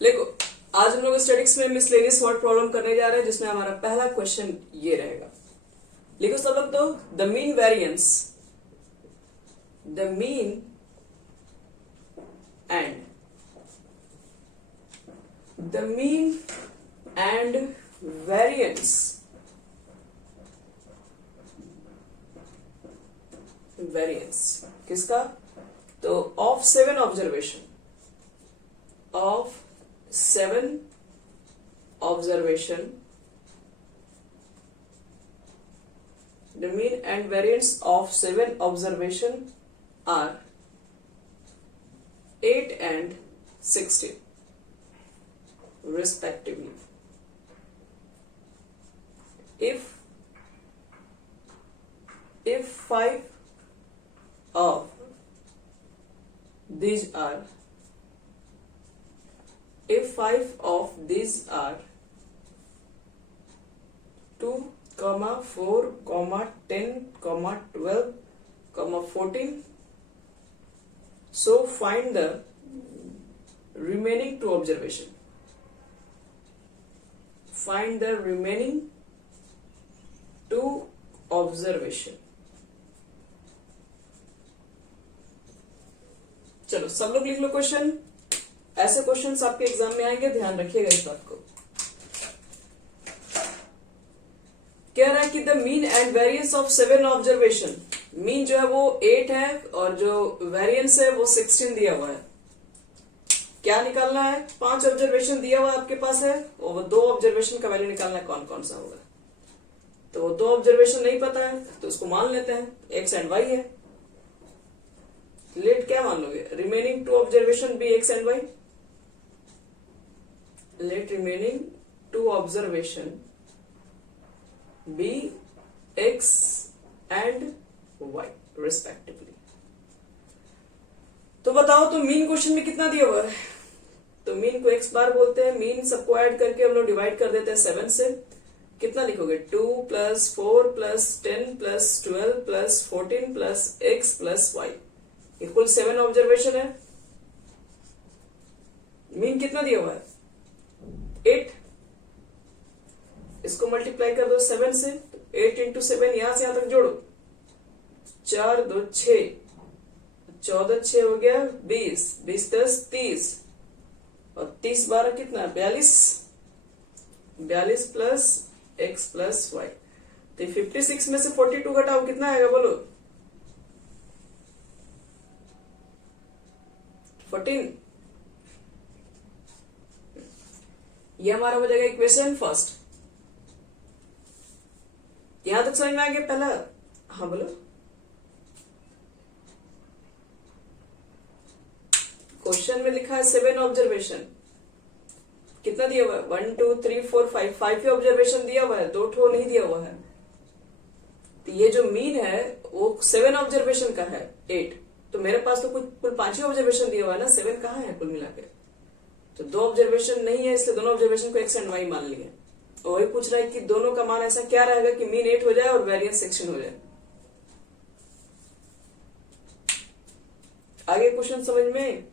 देखो, आज हम लोग स्टैटिक्स में मिसलेनियस वर्ड प्रॉब्लम करने जा रहे हैं, जिसमें हमारा पहला क्वेश्चन ये रहेगा। लिखो सब लोग, तो the mean variance, the mean and the mean and variance किसका? तो of 7 observation, the mean and variance of 7 observation are 8 and 16 respectively. If 5 of these are 2, 4, 10, 12, 14, so find the remaining 2 observation. Find the remaining 2 observation. चलो सब लोग लिख लो question. ऐसे questions आपके exam में आएंगे, ध्यान रखिएगा इस बात को। कह रहा है कि the mean and variance of 7 observation, mean जो है वो 8 है और जो वेरिएंस है वो 16 दिया हुआ है। क्या निकालना है? 5 ऑब्जर्वेशन दिया हुआ आपके पास है और वो 2 ऑब्जर्वेशन का वैल्यू निकालना है, कौन कौन सा होगा। तो वो 2 ऑब्जर्वेशन नहीं पता है तो उसको मान लेते हैं एक्स एंड वाई है। लेट क्या मान लोगे? Remaining 2 observation be X and Y. Let remaining 2 observation be X and Y respectively. तो बताओ, तो मीन क्वेश्चन में कितना दिया हुआ है? तो मीन को एक्स बार बोलते हैं। मीन सबको ऐड करके हम लोग डिवाइड कर देते हैं 7 से। कितना लिखोगे? 2 + 4 + 10 + 12 + 14 + x + y। ये कुल 7 ऑब्जर्वेशन है। मीन कितना दिया हुआ है? 8। इसको मल्टीप्लाई कर दो 7 से। 8 × 7, यहां से यहां तक जोड़ो। 4 2 6, 14 6 हो गया 20, 20 10 30 और 30 12 कितना? 42। 42 + x + y। तो 56 में से 42 घटाओ, कितना आएगा बोलो? 14। ये हमारा हो जाएगा इक्वेशन फर्स्ट। यहां तक समझ में आ गया पहला? हाँ बोलो। क्वेश्चन में लिखा है 7 ऑब्जर्वेशन, कितना दिया हुआ है? 1 2 3 4 5 ही ऑब्जर्वेशन दिया हुआ है, 2 ठो नहीं दिया हुआ है। तो ये जो मीन है वो 7 ऑब्जर्वेशन का है 8। तो मेरे पास तो कुल 5 ही ऑब्जर्वेशन दिया हुआ है ना, 7 कहाँ है कुल मिला के? तो 2 ऑब्जर्वेशन नहीं है, इसलिए दोनों ऑब्जर्वेशन को एक्स एंड वाई मान लिए। और वही पूछ रहा है कि दोनों का मान ऐसा क्या रहेगा कि मीन 8 हो जाए और वेरिएंस 16 हो जाए। आगे क्वेश्चन समझ में?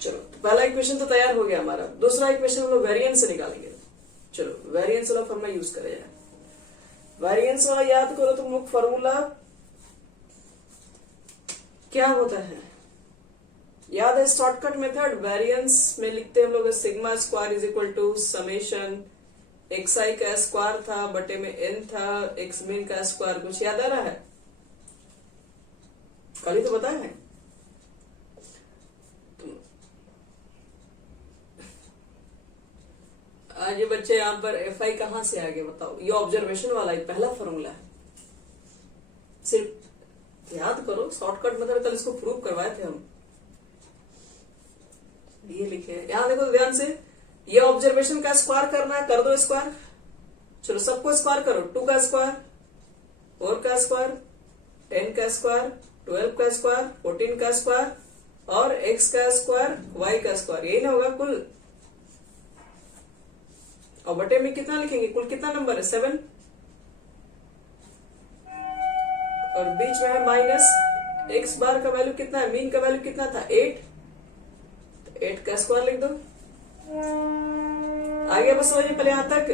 चलो, पहला इक्वेशन तो तैयार हो गया हमारा। दूसरा इक्वेशन हम लोग वेरिएंस से निकालेंगे। चलो, वेरिएंस वाला फॉर्मूला यूज करें जाए। वेरिएंस वाला याद करो तुम लोग। फॉर्मूला क्या होता है? याद है शॉर्टकट मेथड? वेरिएंस में लिखते हैं हम लोग sigma square is equal to summation xi का स्क्वायर था बटे में n था x मीन का स्क्वायर। कुछ याद आ रहा है? कल ही तो बताया है। आज ये बच्चे यहाँ पर fi कहां से आ गए बताओ? ये ऑब्जर्वेशन वाला ही पहला फॉर्मूला है। सिर्फ याद करो, शॉर्टकट मेथड कल इसको प्रूव करवाए थे हम। ये लिखे यहां, देखो ध्यान से। ये ऑब्जर्वेशन का स्क्वायर करना है, कर दो स्क्वायर। चलो सबको स्क्वायर करो। 2 का स्क्वायर, 4 का स्क्वायर, 10 का स्क्वायर, 12 का स्क्वायर, 14 का स्क्वायर और x का स्क्वायर, y का स्क्वायर। यही ना होगा कुल? और बटे में कितना लिखेंगे? कुल कितना नंबर है? 7। और बीच में है माइनस। एक्स बार का वैल्यू कितना है? मीन का वैल्यू कितना था? 8। 8 का स्क्वायर लिख दो। आगे बस समझिए पहले यहां तक।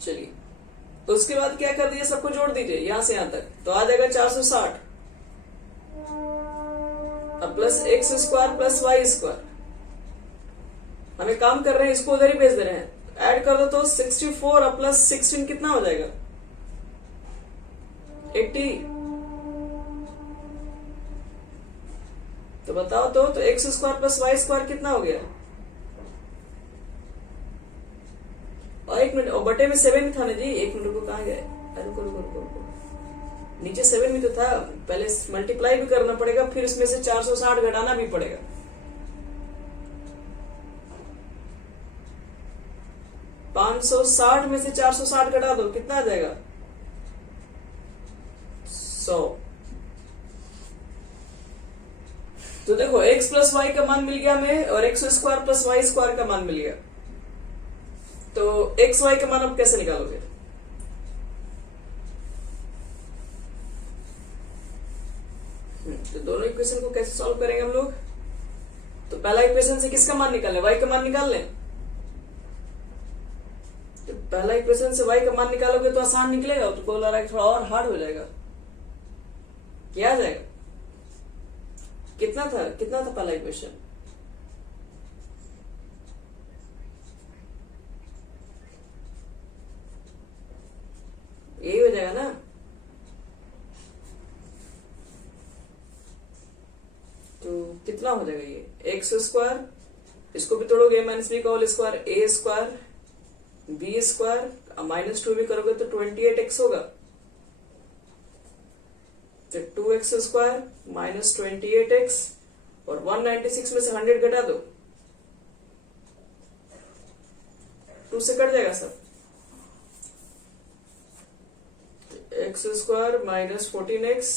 चलिए उसके बाद क्या कर दीजिए, सबको जोड़ दीजिए यहां से यहां तक, तो आ जाएगा 460 अब plus X square plus Y square. हमें काम कर रहे हैं, इसको उधर ही भेज दे रहे हैं। ऐड कर दो तो 64 और प्लस 16 कितना हो जाएगा 80। तो बताओ तो X square plus Y square कितना हो गया। और 1 मिनट, और बटे में 7 था ना जी, 1 मिनट को कहाँ गए, अरे रुको रुको रुको रुको, नीचे 7 भी तो था। पहले मल्टीप्लाई भी करना पड़ेगा, फिर इसमें से 460 घटाना भी पड़ेगा। $560 में से 460 घटा दो, कितना आ जाएगा 100। तो देखो x प्लस वाई का मान मिल गया हमें, और X square plus Y square का मान मिल गया। तो एक्स वाई का मान आप कैसे निकालोगे। तो दोनों इक्वेशन को कैसे सॉल्व करेंगे हम लोग। तो पहला इक्वेशन से किसका मान निकाल लें, वाई का मान निकाल लें। तो पहला इक्वेशन से y का मान निकालोगे तो आसान निकलेगा, तो बोल रहा है थोड़ा और हार्ड हो जाएगा। क्या आ जाएगा, कितना था पहला इक्वेशन, यही हो जाएगा ना। तो कितना हो जाएगा ये, एक्स स्क्वायर, इसको भी तोड़ोगे माइनस बी का होल स्क्वायर, ए स्क्वायर बी स्क्वायर -2 भी करोगे तो 28x होगा। तो 2x स्क्वायर माइनस 28x, और 196 में से 100 घटा दो, 2 से कट जाएगा सब। तो एक्स स्क्वायर माइनस 14x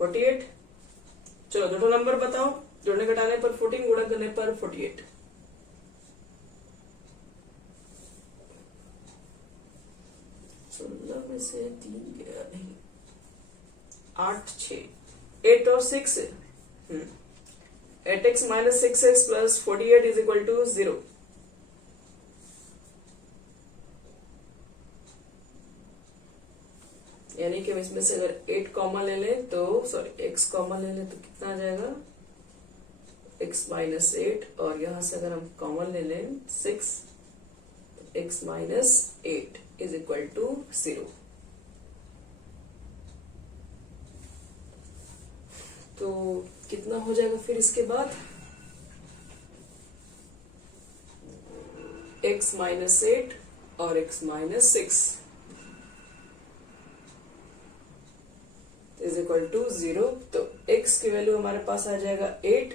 48। चलो दोनों नंबर बताओ, जोड़ने घटाने पर 14, गुणा करने पर 48। सोलह में से 3 गया नहीं, 8 6 8 और 6 8x minus 6x plus 48 is equal to 0। यानी कि हम इसमें से अगर 8 कॉमन ले लें तो x कॉमन ले लें तो कितना आ जाएगा x माइनस 8, और यहां से अगर हम कॉमन ले लें 6, तो x minus 8 is equal to 0। तो कितना हो जाएगा फिर इसके बाद, x माइनस 8 और x minus 6 is equal to 0। तो x की वैल्यू हमारे पास आ जाएगा 8,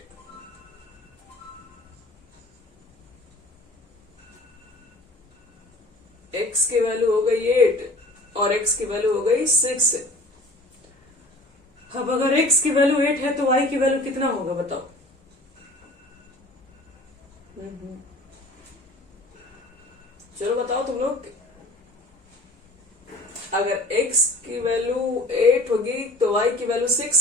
x की वैल्यू हो गई 8 और x की वैल्यू हो गई 6। अब अगर x की वैल्यू 8 है तो y की वैल्यू कितना होगा बताओ। चलो बताओ तुम लोग, अगर x की वैल्यू 8 होगी तो y की वैल्यू 6,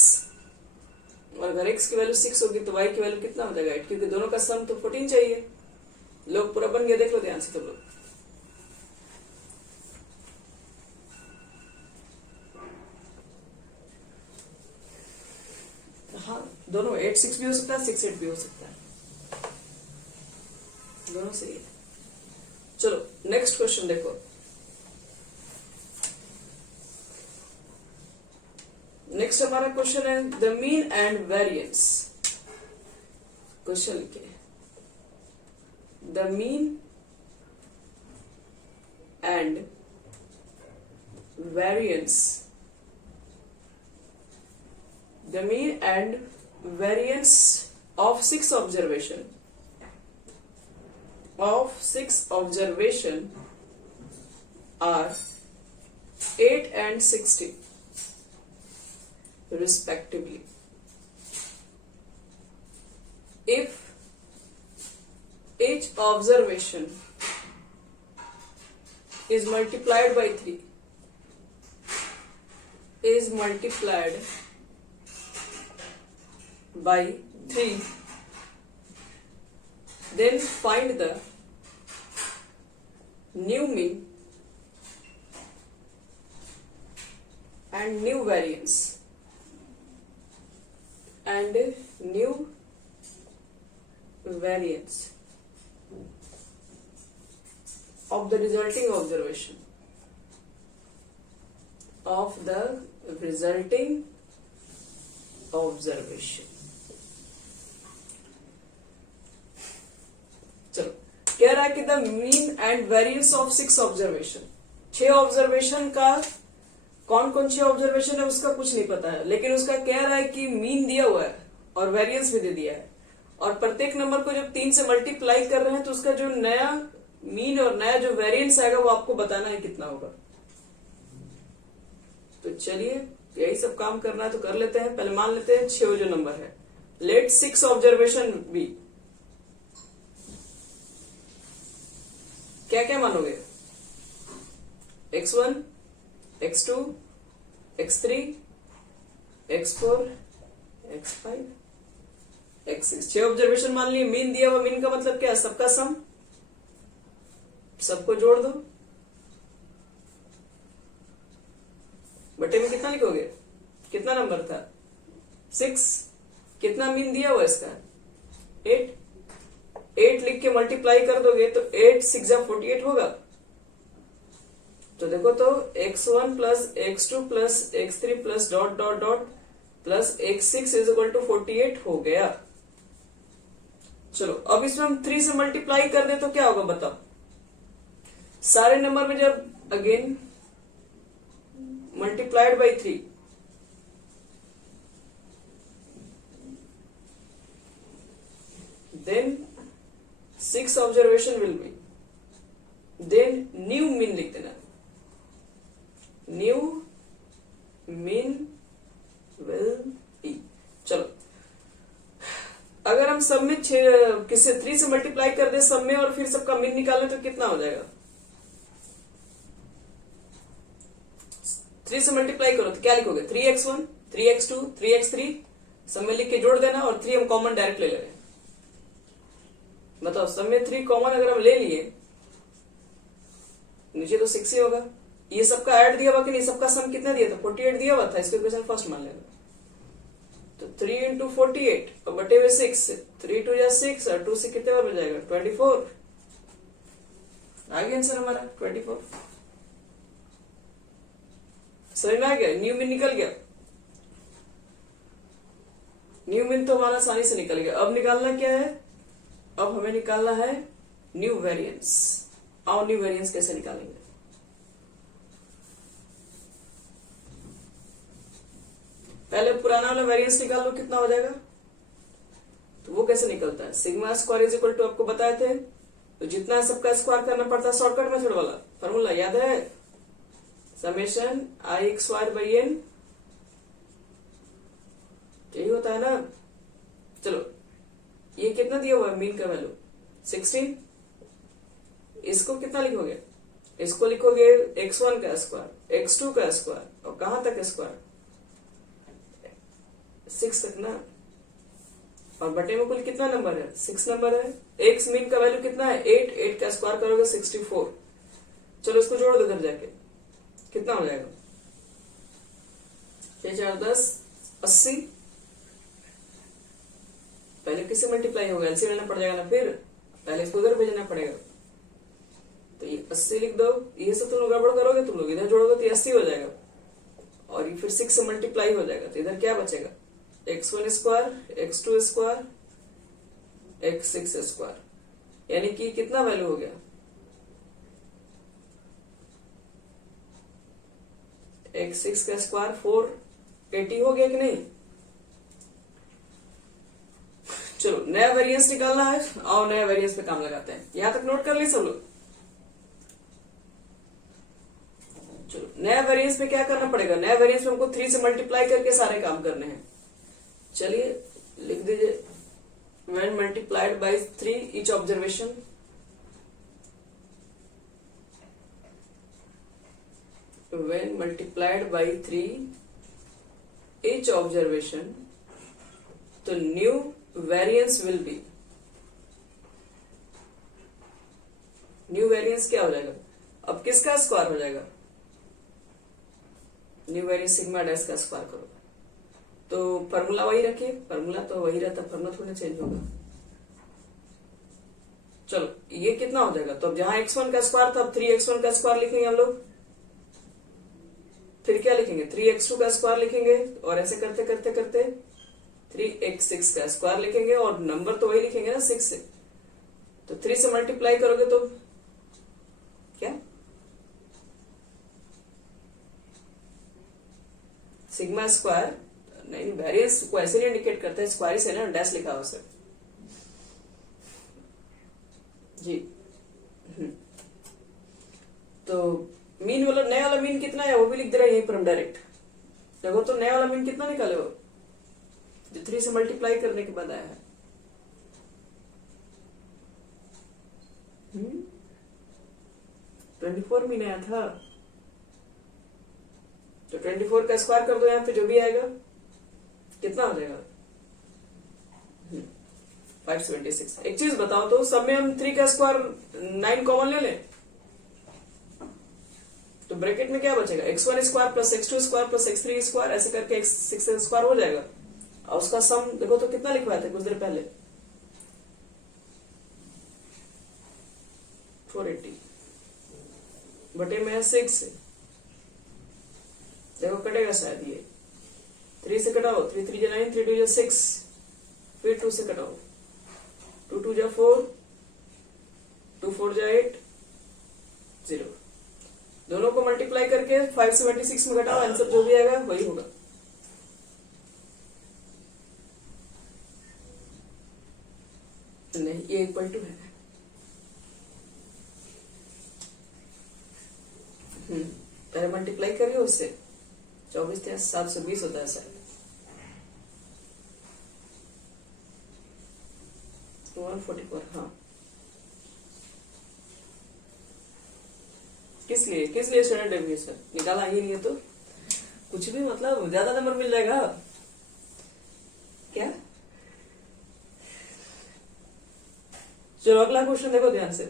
और अगर x की वैल्यू 6 होगी तो y की वैल्यू कितना हो जाएगा 8, क्योंकि दोनों का सम तो 14 चाहिए। लोग पूरा बन गया, देख लो ध्यान से तुम लोग। हाँ दोनों 8 6 भी हो सकता है, 6 8 भी हो सकता है, दोनों सही है। चलो नेक्स्ट क्वेश्चन देखो। नेक्स्ट हमारा क्वेश्चन है the mean and variance. Question लिखे the mean and variance, the mean and variance of 6 observation are 8 and 60 respectively. If each observation is multiplied by 3 is multiplied by 3, then find the new mean and new variance of the resulting observation चलो, कह रहा है कि the mean and variance of 6 observation. 6 observation का कौन कौन 6 observation है उसका कुछ नहीं पता है, लेकिन उसका कह रहा है कि मीन दिया हुआ है और वेरिएंस भी दे दिया है, और प्रत्येक नंबर को जब 3 से मल्टीप्लाई कर रहे हैं तो उसका जो नया मीन और नया जो वेरिएंस आएगा वो आपको बताना है कितना होगा। तो चलिए यही सब काम करना है तो कर लेते हैं। पहले मान लेते हैं 6 जो नंबर है, लेट 6 ऑब्जर्वेशन बी। क्या क्या मानोगे? x1, x2, x3, x4, x5, x6। 6 observation मान लिए। मीन दिया हुआ, मीन का मतलब क्या है? सबका सम, सबको जोड़ दो, बटे में कितना लिखोगे? कितना नंबर था? 6। कितना मीन दिया हुआ इसका? 8। 8 लिख के मल्टीप्लाई कर दोगे तो 8 6 48 होगा। तो देखो तो x1 plus x2 plus x3 plus dot dot dot plus x6 is equal to 48 हो गया। चलो अब इसमें हम 3 से मल्टीप्लाई कर दे तो क्या होगा बताओ? सारे नंबर में जब again multiplied by 3, then 6 observation will be, then new mean लिख देना, न्यू मीन विल बी। चलो अगर हम सब में किसी 3 से मल्टीप्लाई कर दे सब में और फिर सबका मीन निकालें तो कितना हो जाएगा? 3 से मल्टीप्लाई करो तो क्या लिखोगे? 3x1, 3x2, 3x3 सब में लिख के जोड़ देना, और 3 हम कॉमन डायरेक्ट ले ले रहे हैं। बताओ सब में 3 कॉमन अगर हम ले लिए, नीचे तो 6 ही होगा। ये सबका ऐड दिया हुआ कि नहीं? सबका सम कितना दिया था? 48 दिया हुआ था। इसको इक्वेशन फर्स्ट मान लेना। तो 3 इंटू 48 और बटे हुए 6, 3 2 जा 6 और 2 से कितने बार हो जाएगा? 24। आ गया आंसर हमारा 24। समझ में आ गया? न्यू मीन निकल गया। न्यू मीन तो हमारा आसानी से निकल गया। अब निकालना क्या है? अब हमें निकालना है न्यू वेरिएंस। आओ न्यू वेरिएंस कैसे निकालेंगे? पहले पुराना वाला वेरिएंस निकाल लो, कितना हो जाएगा? तो वो कैसे निकलता है? Sigma square is equal to आपको बताए थे, तो जितना है सबका स्क्वायर करना पड़ता है। शॉर्टकट मेथड वाला फॉर्मूला याद है? Summation i square by n, यही होता है ना। चलो ये कितना दिया हुआ है मीन का वैल्यू? 16। इसको कितना लिखोगे? इसको लिखोगे x1 का स्क्वायर, x2 का स्क्वायर, और कहां तक स्क्वायर? 6 तक ना। और बटे में कुल कितना नंबर है? 6 नंबर है। x मीन का वैल्यू कितना है? 8। 8 का स्क्वायर करोगे 64। चलो इसको जोड़ दो इधर जाके, कितना हो जाएगा? 6 4 10 80। पहले किससे मल्टीप्लाई होगा? एलसीएम लेना पड़ जाएगा ना, फिर पहले इसको उधर भेजना पड़ेगा। तो ये 80 लिख दो। ये सब तुम लोग गड़बड़ करोगे, तुम लोग इधर जोड़ोगे तो 80 हो जाएगा, और ये फिर 6 से मल्टीप्लाई हो जाएगा। तो इधर क्या बचेगा? x1 square, x2 square, x6 square, यानी कि कितना वैल्यू हो गया? x6 का स्क्वायर 480 हो गया कि नहीं? चलो नया वेरिएंस निकालना है। आओ नया वेरिएंस पे काम लगाते हैं। यहां तक नोट कर ली सब लोग? चलो नया वेरिएंस में क्या करना पड़ेगा? नया वेरिएंस में हमको 3 से मल्टीप्लाई करके सारे काम करने हैं। चलिए लिख दीजिए, when multiplied by 3 each observation when multiplied by 3 each observation, तो new variance will be, new variance क्या हो जाएगा? अब किसका स्क्वायर हो जाएगा? न्यू वेरिएंस सिग्मा डैश का स्क्वायर करो तो फॉर्मूला वही रखिए, फॉर्मूला तो वही रहता, फॉर्मूला थोड़ा चेंज होगा। चलो ये कितना हो जाएगा? तो अब जहां x1 का स्क्वायर था अब 3x1 का स्क्वायर लिखेंगे हम लोग, फिर क्या लिखेंगे? 3x2 का स्क्वायर लिखेंगे और ऐसे करते करते करते 3x6 का स्क्वायर लिखेंगे और नंबर तो वही लिखेंगे ना 6 से, तो 3 से मल्टीप्लाई करोगे तो क्या? सिग्मा स्क्वायर नहीं, वेरिएंस को ऐसे नहीं इंडिकेट करता है, स्क्वायर से ना डैश लिखा हुआ सर जी। तो मीन वाला, नया वाला मीन कितना है वो भी लिख दे रहा है यहीं पर हम डायरेक्ट। देखो तो नया वाला मीन कितना निकाले हो जो 3 से मल्टीप्लाई करने के बाद आया है? 24 मीन आया था, तो 24 का स्क्वायर कर दो यहां पे, जो भी आएगा कितना हो जाएगा? 576। एक चीज बताओ तो सब में हम 3 का स्क्वायर 9 कॉमन ले लें तो ब्रैकेट में क्या बचेगा? x1 square plus x2 square plus x3 square, ऐसे करके x6 स्क्वायर हो जाएगा। और उसका सम देखो तो कितना लिखवाया था कुछ देर पहले? 480 बटे में 6 देखो कटेगा शायद ये, 3 से कटाओ, 3 3 जा 9, 3 2 जा 6, फिर 2 से कटाओ, 2 2 जा 4, 2 4 जा 8, 0। दोनों को मल्टीप्लाई करके 576 में घटाओ, आंसर जो भी आएगा वही होगा। नहीं, ये इक्वल टू है। पहले मल्टीप्लाई करिए उससे, 24 × 720 होता है सर। 144, हाँ। किस लिए स्टैंडर्ड डेविएशन निकाला ही नहीं है तो कुछ भी मतलब ज्यादा नंबर मिल जाएगा क्या? चलो अगला क्वेश्चन देखो ध्यान से।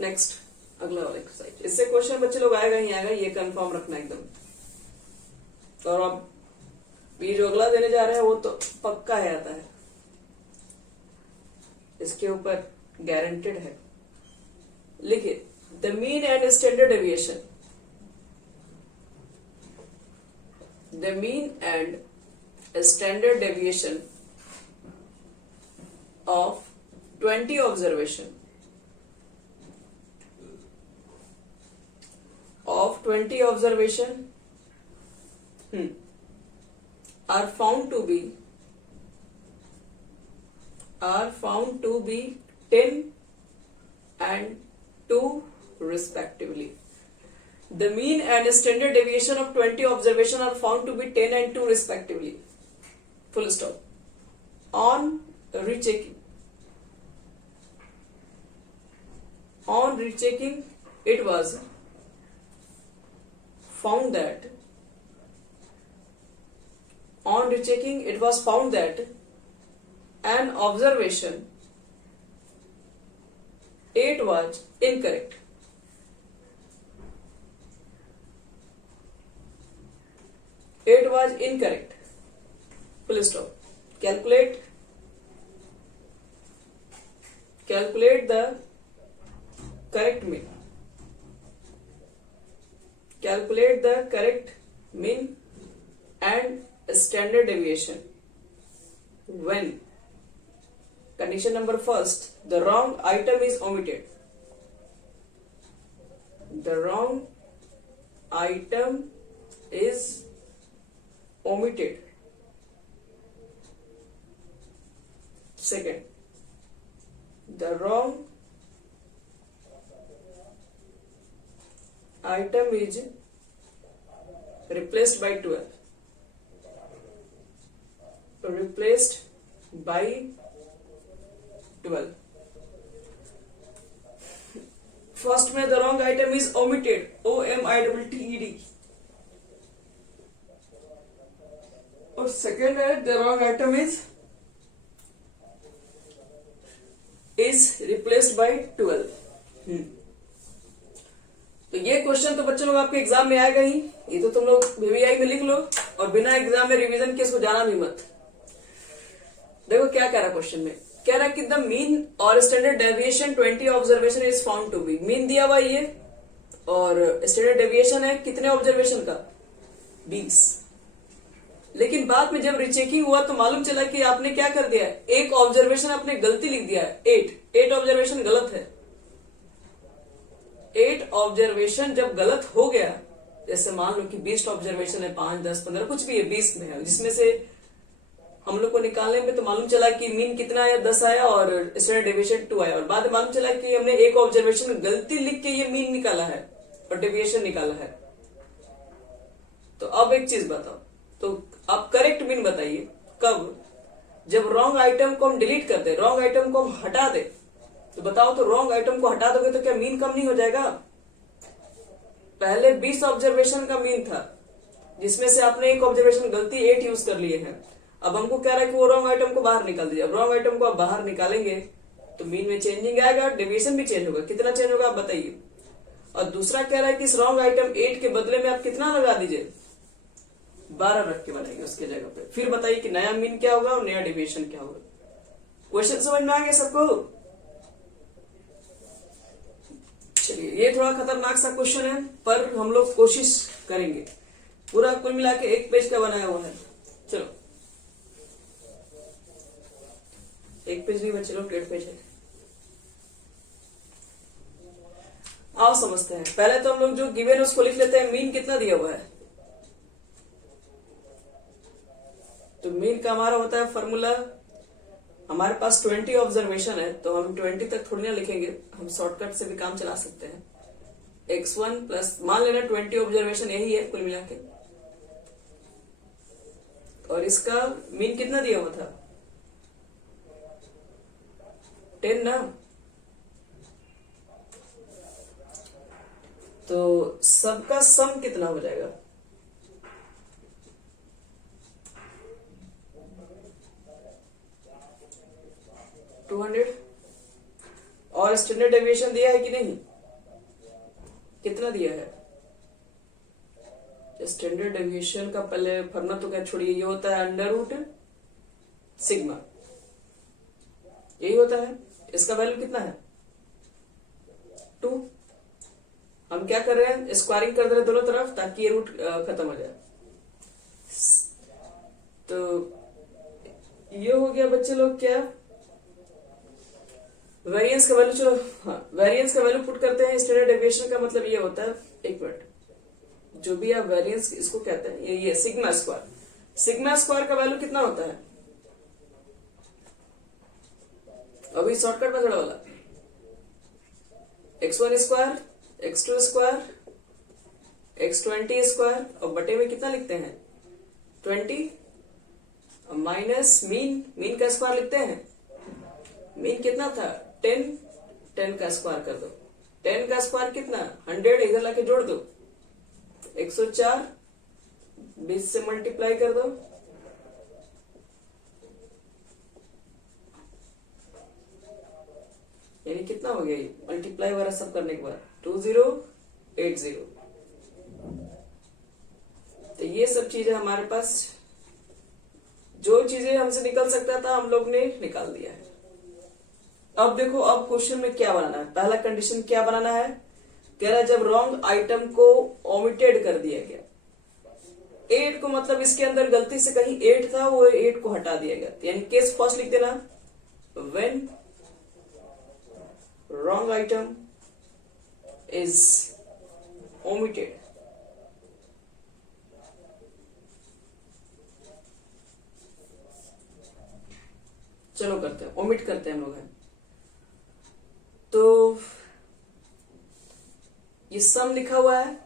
नेक्स्ट अगला वाला एक्सरसाइज, इससे क्वेश्चन बच्चे लोग आएगा ही आएगा, ये कंफर्म रखना एकदम। और अब ये जो अगला देने जा रहे हैं वो तो पक्का है, आता है, इसके ऊपर गारंटेड है। लिखिए, the mean and standard deviation, the mean and standard deviation of 20 observation are found to be 10 and 2 respectively. The mean and standard deviation of 20 observation are found to be 10 and 2 respectively. Full stop. On rechecking, it was found that an observation 8 was incorrect. Full stop. Calculate the correct mean. Calculate the correct mean and standard deviation when condition number first, the wrong item is omitted. The wrong item is omitted. Second, the wrong item is replaced by 12. Replaced by 12। First में the wrong item is omitted, OMITTED, और second है the wrong item is replaced by 12। तो ये question तो बच्चों लोग आपके exam में आएगा ही, ये तो तुम लोग VVI में लिख लो और बिना एग्जाम में रिवीजन के इसको जाना भी मत। देखो क्या कह रहा है क्वेश्चन में, कह रहा है कि द मीन और standard deviation 20 observation is found to be. Mean दिया हुआ ये और स्टैंडर्ड डेविएशन है कितने ऑब्जर्वेशन का, 20। लेकिन बाद में जब रिचेकिंग हुआ तो मालूम चला कि आपने क्या कर दिया है, एक ऑब्जर्वेशन आपने गलती लिख दिया है, 8 ऑब्जर्वेशन गलत है। 8 ऑब्जर्वेशन जब गलत हो गया, जैसे मान लो कि 20 ऑब्जर्वेशन है, 5, 10, 15 कुछ भी है, 20 में है, जिसमें से हम लोग को निकालने में तो मालूम चला कि मीन कितना आया, 10 आया और स्टैंडर्ड डेविएशन 2 आया, और बाद में मालूम चला कि हमने एक ऑब्जर्वेशन गलती लिख के ये मीन निकाला है और डेविएशन निकाला है। तो अब एक चीज बताओ, तो आप करेक्ट मीन बताइए कब, जब रॉन्ग आइटम को हम डिलीट कर दे, रॉन्ग आइटम को हम हटा दे, तो बताओ, तो रॉन्ग आइटम को हटा दोगे तो क्या मीन कम नहीं हो जाएगा? पहले 20 ऑब्जर्वेशन का मीन था, जिसमें से आपने एक ऑब्जर्वेशन गलती 8 यूज कर लिए हैं। अब हमको कह रहा है कि वो रॉन्ग आइटम को बाहर निकाल दीजिए। अब रॉन्ग आइटम को आप बाहर निकालेंगे तो मीन में चेंजिंग आएगा, डेविएशन भी चेंज होगा। कितना चेंज होगा आप बताइए। और दूसरा कह रहा है कि इस रॉन्ग आइटम 8 के बदले में आप कितना लगा दीजिए, 12 रख के बनाएंगे उसके जगह पे। फिर बताइए कि नया मीन क्या होगा और नया डेविएशन क्या होगा। क्वेश्चन समझ में आ गया सबको? चलिए, ये थोड़ा खतरनाक सा क्वेश्चन है पर हम लोग कोशिश करेंगे। पूरा कुल मिला के 1 पेज का बनाया हुआ है। चलो, 1 पेज नहीं बच्चे लोग, 1.5 पेज है। आओ समझते हैं। पहले तो हम लोग जो गिवन उसको लिख लेते हैं। मीन कितना दिया हुआ है, तो मीन का हमारा होता है फॉर्मूला, हमारे पास 20 ऑब्जर्वेशन है तो हम 20 तक थोड़ी ना लिखेंगे, हम शॉर्टकट से भी काम चला सकते हैं। x1 प्लस, मान लेना 20 ऑब्जर्वेशन यही है कुल मिला के, और इसका मीन कितना दिया हुआ था, 10 ना। तो सबका सम कितना हो जाएगा, और स्टैंडर्ड डेविएशन दिया है कि नहीं, कितना दिया है? स्टैंडर्ड डेविएशन का पहले फॉर्मूला तो क्या छोड़िए, ये होता है √σ, यही होता है। इसका वैल्यू कितना है, 2। हम क्या कर रहे हैं, स्क्वायरिंग कर दे रहे हैं दोनों तरफ ताकि ये रूट खत्म हो जाए। तो ये हो गया बच्चे लोग क्या, वेरिएंस का वैल्यू। चलो हाँ, वेरिएंस का वैल्यू पुट करते हैं। स्टैंडर्ड डेविएशन का मतलब ये होता है, एक मिनट, जो भी आप वेरिएंस इसको कहते हैं, ये सिग्मा स्क्वायर। सिग्मा स्क्वायर का वैल्यू कितना होता है, अभी शॉर्टकट मेथड वाला, x1 square, x2 square, x20 square, और बटे में कितना लिखते हैं, 20, माइनस मीन का स्क्वायर लिखते हैं। मीन कितना था, 10 का स्क्वायर कर दो। 10 का स्क्वायर कितना, 100, इधर लाके जोड़ दो, 104, 20 से मल्टीप्लाई कर दो, यानी कितना हो गया, मल्टीप्लाई वगैरह सब करने के बाद 2080। तो ये सब चीजें हमारे पास, जो चीजें हमसे निकल सकता था हम लोग ने निकाल दिया है। अब देखो, अब क्वेश्चन में क्या बनाना है। पहला कंडीशन क्या बनाना है, कह रहा है जब रॉन्ग आइटम को ओमिटेड कर दिया गया, 8 को मतलब इसके अंदर गलती से कहीं 8 था, वो 8 को हटा दिया गया। यानी केस फर्स्ट लिख देना, when wrong item is omitted। चलो करते हैं, ओमिट करते हैं हम लोग हैं। तो ये सम लिखा हुआ है,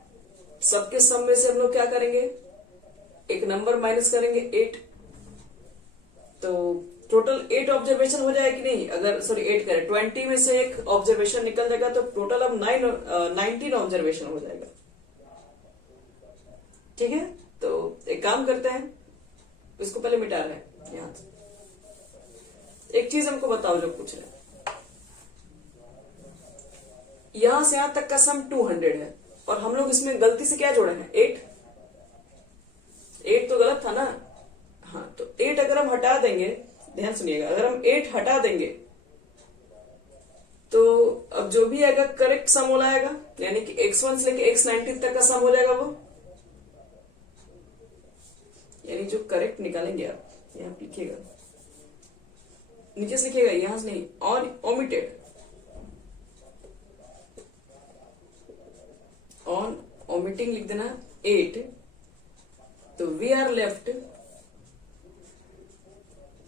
सबके सम में से हम लोग क्या करेंगे, एक नंबर माइनस करेंगे 8। तो टोटल 8 ऑब्जर्वेशन हो जाए कि नहीं, अगर सॉरी 8 करें 20 में से एक ऑब्जर्वेशन निकल जाएगा तो टोटल अब 19 ऑब्जर्वेशन हो जाएगा। ठीक है, तो एक काम करते हैं, इसको पहले मिटा रहे हैं यहां से। एक चीज हमको बताओ जो पूछ रहे हैं, यहां से यहां तक का सम 200 है और हम लोग इसमें गलती से क्या जोड़े हैं 8 तो गलत था ना। हाँ, तो 8 अगर हम हटा देंगे, ध्यान सुनिएगा, अगर हम 8 हटा देंगे तो अब जो भी आएगा करेक्ट सम हो आएगा, यानी कि x1 से लेके x19 तक का सम हो जाएगा वो, यानी जो करेक्ट निकालेंगे आप यहां लिखिएगा, नीचे से लिखिएगा, यहां से नहीं, ऑन ओमिटेड, ऑन ओमिटिंग लिख देना 8, तो we are left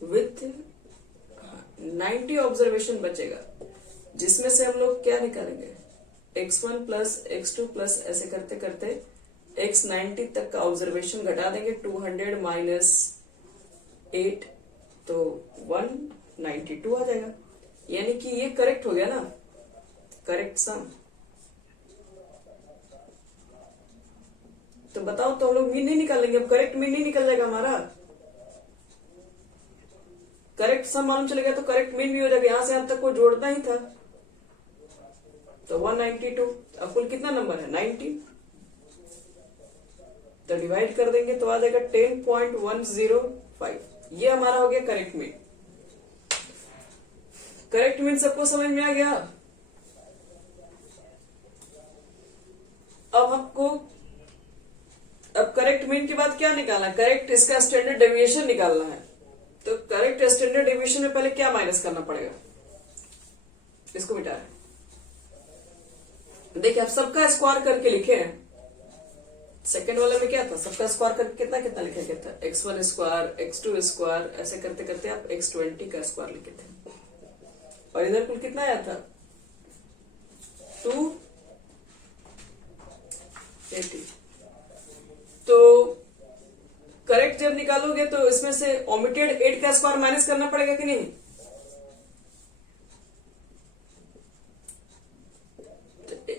with 90 observation बचेगा, जिसमें से हम लोग क्या निकालेंगे x1 प्लस x2 प्लस ऐसे करते करते x90 तक का ऑब्जर्वेशन घटा देंगे, 200 माइनस 8 तो 192 आ जाएगा, यानी कि ये करेक्ट हो गया ना, करेक्ट सम। तो बताओ, तो हम लोग मीन नहीं निकालेंगे, अब करेक्ट मीन नहीं निकल जाएगा हमारा, करेक्ट सम मालूम चलेगा तो करेक्ट मीन भी हो जाएगा, यहां से यहां तक को जोड़ना ही था, तो 192। अब कुल कितना नंबर है 90, तो डिवाइड कर देंगे तो आ जाएगा 10.105, ये हमारा हो गया करेक्ट मीन। करेक्ट मीन सबको समझ में आ गया। अब हमको अब करेक्ट मीन के बाद क्या निकालना है, करेक्ट इसका स्टैंडर्ड डेविएशन निकालना है। तो करेक्ट स्टैंडर्ड डेविएशन में पहले क्या माइनस करना पड़ेगा, इसको मिटा है, देखिए आप सबका स्क्वायर करके लिखे हैं, सेकंड वाले में क्या था, सबका स्क्वायर करके कितना कितना लिखा गया था, x1 स्क्वायर x2 स्क्वायर, ऐसे करते करते आप x20 का स्क्वायर लिखे थे, और इधर कुल कितना आया था 280। तो करेक्ट जब निकालोगे तो इसमें से ओमिटेड 8 का स्क्वायर माइनस करना पड़ेगा कि नहीं,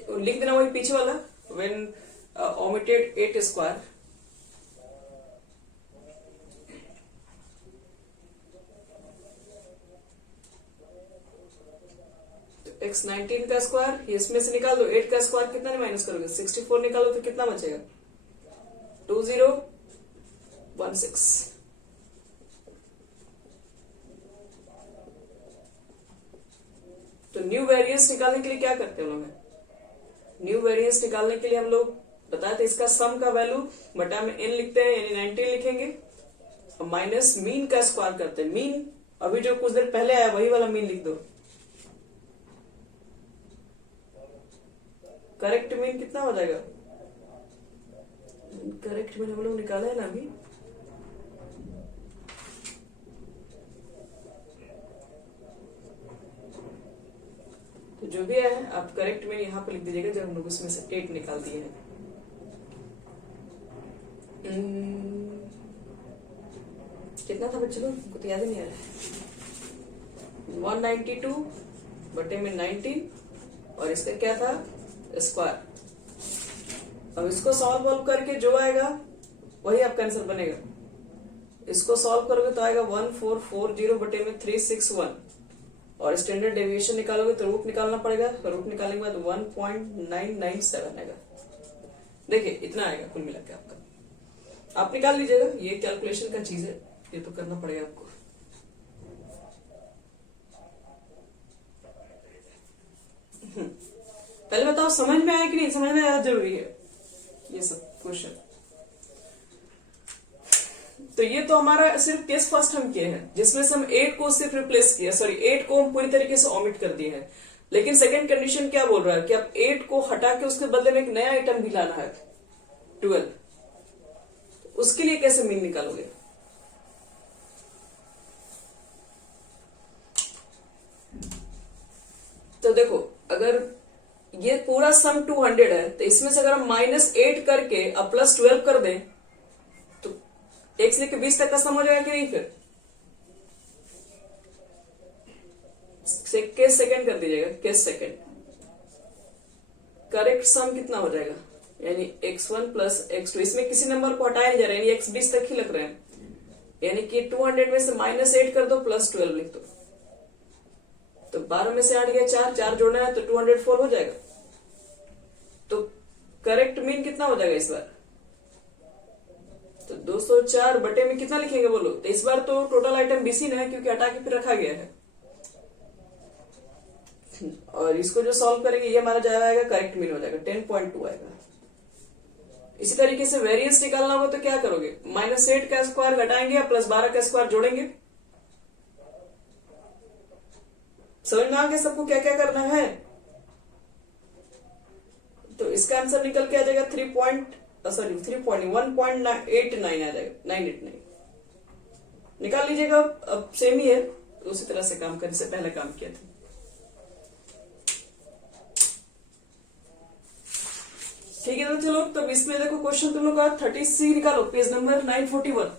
तो लिख देना वही पीछे वाला, व्हेन ओमिटेड 8 स्क्वायर, तो x19 का स्क्वायर इसमें से निकाल दो, 8 का स्क्वायर कितना माइनस करोगे 64 निकालो तो कितना बचेगा 2016। तो न्यू वेरिएंस निकालने के लिए क्या करते हैं हम लोग, न्यू वेरिएंस निकालने के लिए हम लोग बताए थे इसका सम का वैल्यू बटा में n लिखते हैं, यानी 19 लिखेंगे, और माइनस मीन का स्क्वायर करते हैं, मीन अभी जो कुछ देर पहले आया वही वाला मीन लिख दो, करेक्ट मीन कितना हो जाएगा, करेक्ट मीन हम लोग निकाला है ना अभी, तो जो भी है आप करेक्ट मीन यहां पर लिख दीजिएगा जब हम लोग उसमें से 8 निकाल दिए हैं। कितना था बच्चों को तो याद ही नहीं आ रहा है, 192 बटे में 19 और इसका क्या था स्क्वायर। अब इसको सॉल्व करके जो आएगा वही आपका आंसर बनेगा, इसको सॉल्व करोगे तो आएगा 1440 बटे में 361, और स्टैंडर्ड डेविएशन निकालोगे तो रूट निकालना पड़ेगा, तो रूट निकालने के बाद 1.997 आएगा। देखिए इतना आएगा कुल मिला के आपका, आप निकाल लीजिएगा, ये कैलकुलेशन का चीज है, ये तो करना पड़ेगा आपको। पहले बताओ समझ में आया कि नहीं, समझ में आया जरूरी है ये सब क्वेश्चन। तो ये तो हमारा सिर्फ केस फर्स्ट हम किए हैं, जिसमें से हम 8 को सिर्फ रिप्लेस किया, सॉरी 8 को हम पूरी तरीके से ओमिट कर दिए हैं। लेकिन सेकंड कंडीशन क्या बोल रहा है कि आप 8 को हटा के उसके बदले में एक नया आइटम भी लाना है 12, उसके लिए कैसे मीन निकालोगे, तो देखो अगर ये पूरा सम 200 है तो इसमें से अगर हम -8 करके अब +12 कर दें तो 1 से लेकर 20 तक का सम हो जाएगा कि नहीं, फिर केस सेकंड कर दीजिएगा, केस सेकंड। करेक्ट सम कितना हो जाएगा, यानी x1 प्लस x2, इसमें किसी नंबर को हटाया नहीं जा रहा है, यानी x 20 तक ही लग रहे हैं, यानी कि 200 में से -8 कर दो, +12 लिख दो, तो 12 में से 8 गया 4, 4 जोड़ना है तो 204 हो जाएगा। तो करेक्ट मीन कितना हो जाएगा इस बार, तो 204 बटे में कितना लिखेंगे बोलो, तो इस बार तो टोटल आइटम बीसी है क्योंकि हटा के फिर रखा गया है। और इसको जो सॉल्व करेंगे ये हमारा जाएगा करेक्ट मीन हो जाएगा 10.2 आएगा। इसी तरीके से वेरिएंस निकालना होगा तो क्या करोगे, -8 का स्क्वायर घटाएंगे या +12 का स्क्वायर जोड़ेंगे। समझ में आ गया सबको क्या क्या करना है। तो इसका आंसर निकल के आ जाएगा 1.89 आ जाएगा, 989 निकाल लीजिएगा। अब सेम ही है, उसी तरह से काम करने से पहले काम किया था। ठीक है, तो चलो तब इसमें देखो क्वेश्चन तुम लोग का 30C निकालो, पेज नंबर 941।